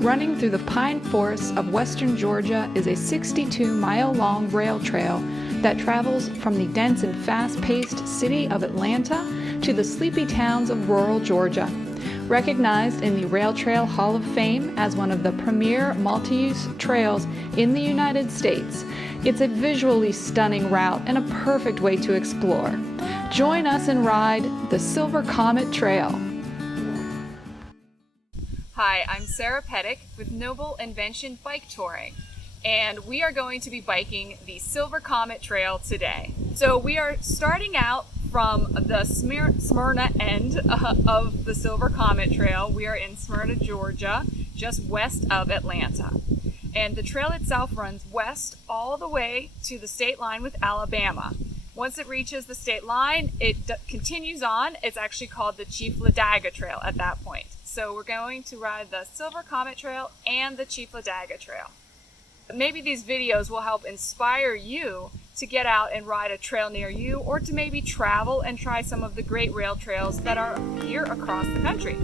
Running through the pine forests of western Georgia is a 62-mile-long rail trail that travels from the dense and fast-paced city of Atlanta to the sleepy towns of rural Georgia. Recognized in the Rail Trail Hall of Fame as one of the premier multi-use trails in the United States, it's a visually stunning route and a perfect way to explore. Join us and ride the Silver Comet Trail. Hi, I'm Sarah Pettick with Noble Invention Bike Touring, and we are going to be biking the Silver Comet Trail today. So we are starting out from the Smyrna end of the Silver Comet Trail. We are in Smyrna, Georgia, just west of Atlanta. And the trail itself runs west all the way to the state line with Alabama. Once it reaches the state line, it continues on. It's actually called the Chief Ladaga Trail at that point. So we're going to ride the Silver Comet Trail and the Chief Ladaga Trail. Maybe these videos will help inspire you to get out and ride a trail near you, or to maybe travel and try some of the great rail trails that are here across the country.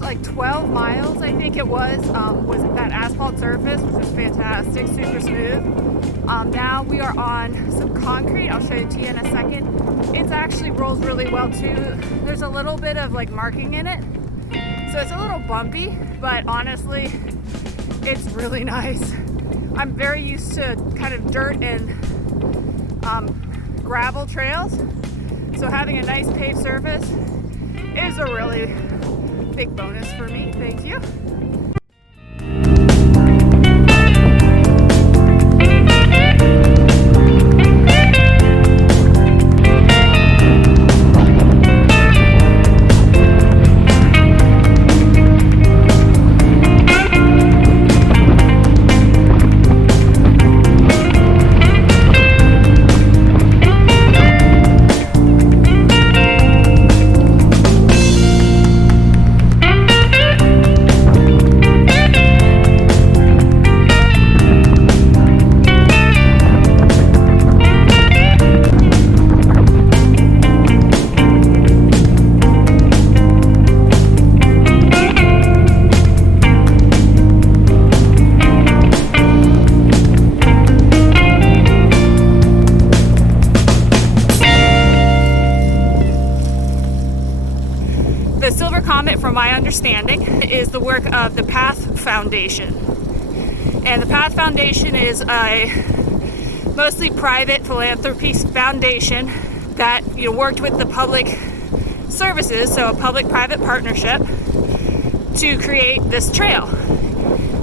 Like 12 miles, I think it was that asphalt surface, which was fantastic, super smooth. Now we are on some concrete. I'll show it to you in a second. It actually rolls really well too. There's a little bit of like marking in it, so it's a little bumpy, but honestly, it's really nice. I'm very used to kind of dirt and gravel trails, so having a nice paved surface is a really big bonus for me. Thank you. The Silver Comet, from my understanding, is the work of the Path Foundation. And the Path Foundation is a mostly private philanthropy foundation that worked with the public services, so a public-private partnership, to create this trail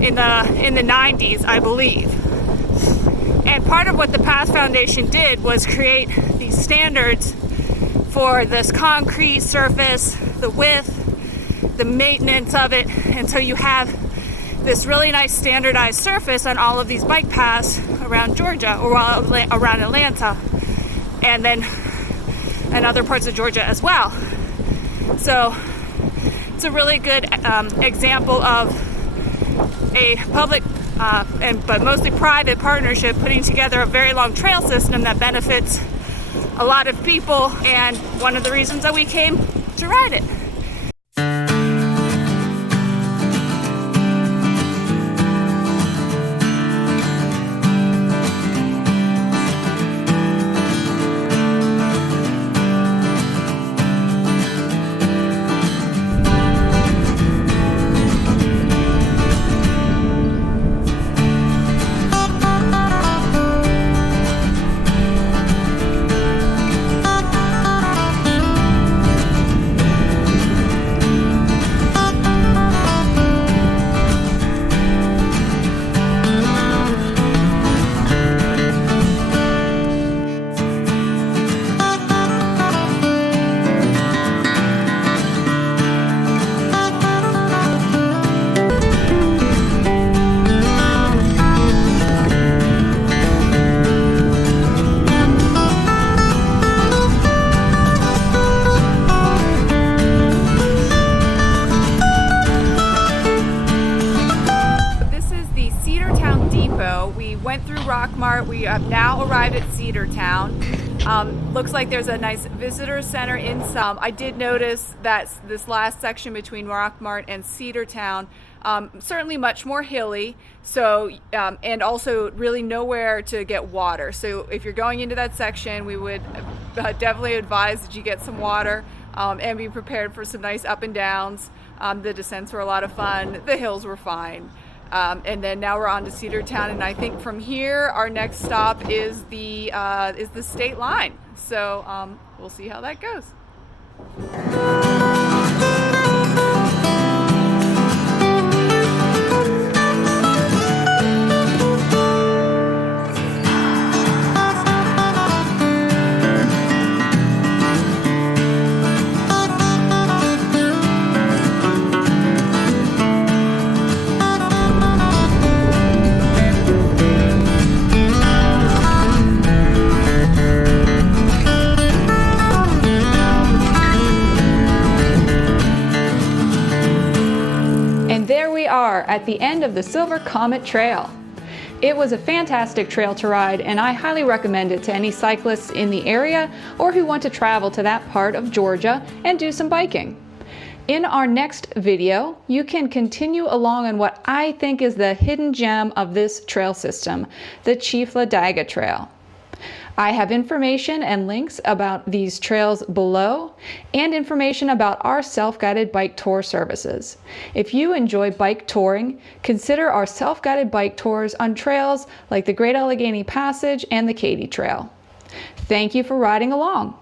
in the 90s, I believe. And part of what the Path Foundation did was create these standards for this concrete surface, the width, the maintenance of it, and so you have this really nice standardized surface on all of these bike paths around Georgia, or around Atlanta, and then and other parts of Georgia as well. So it's a really good example of a public but mostly private partnership putting together a very long trail system that benefits a lot of people, and one of the reasons that we came to ride it. Rockmart. We have now arrived at Cedartown. Looks like there's a nice visitor center in some. I did notice that this last section between Rockmart and Cedartown, certainly much more hilly, so and also really nowhere to get water. So if you're going into that section, we would definitely advise that you get some water and be prepared for some nice up and downs. The descents were a lot of fun. The hills were fine. And then now we're on to Cedartown, and I think from here our next stop is the state line. So we'll see how that goes. At the end of the Silver Comet Trail. It was a fantastic trail to ride, and I highly recommend it to any cyclists in the area or who want to travel to that part of Georgia and do some biking. In our next video, you can continue along on what I think is the hidden gem of this trail system, the Chief Ladaga Trail. I have information and links about these trails below and information about our self-guided bike tour services. If you enjoy bike touring, consider our self-guided bike tours on trails like the Great Allegheny Passage and the Katy Trail. Thank you for riding along.